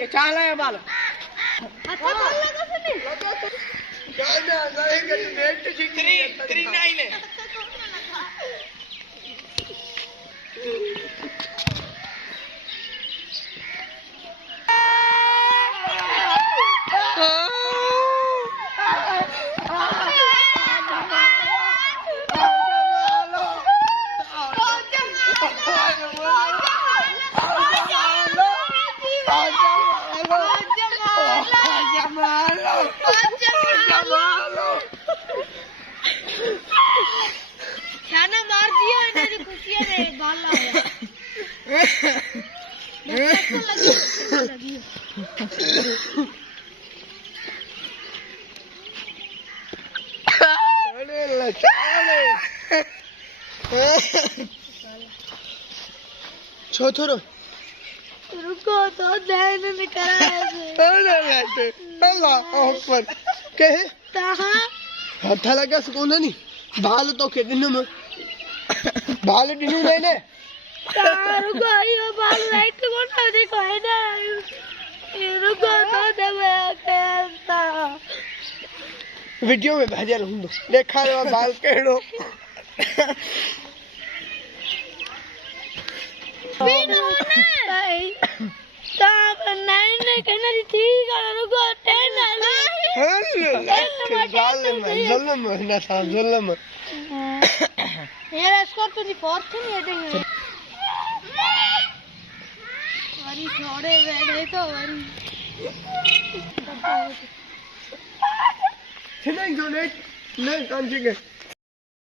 के चाला है बाल अच्छा तो लगा सुनी गाना गाएंगे तो नेट ठीक 39 है छोथरो रुको तो ध्यान में कराया अल्लाह ऊपर कहे ताहा हथा लगा स्कूल नहीं बाल तो के दिन में बाल दिन नहीं ने रुको ये बाल लाइट को ना देखो है ना रुको तो देवे कहता वीडियो में भेजा रहूं देखा रे बाल केड़ो बिना नहीं ताप नहीं कहना ठीक है रुको टेन जुल्म ना था जुल्म यार स्कोर तो 4th नहीं हेडिंग वारी छोड़े बैठे तो वारी नहीं जो नहीं कांची के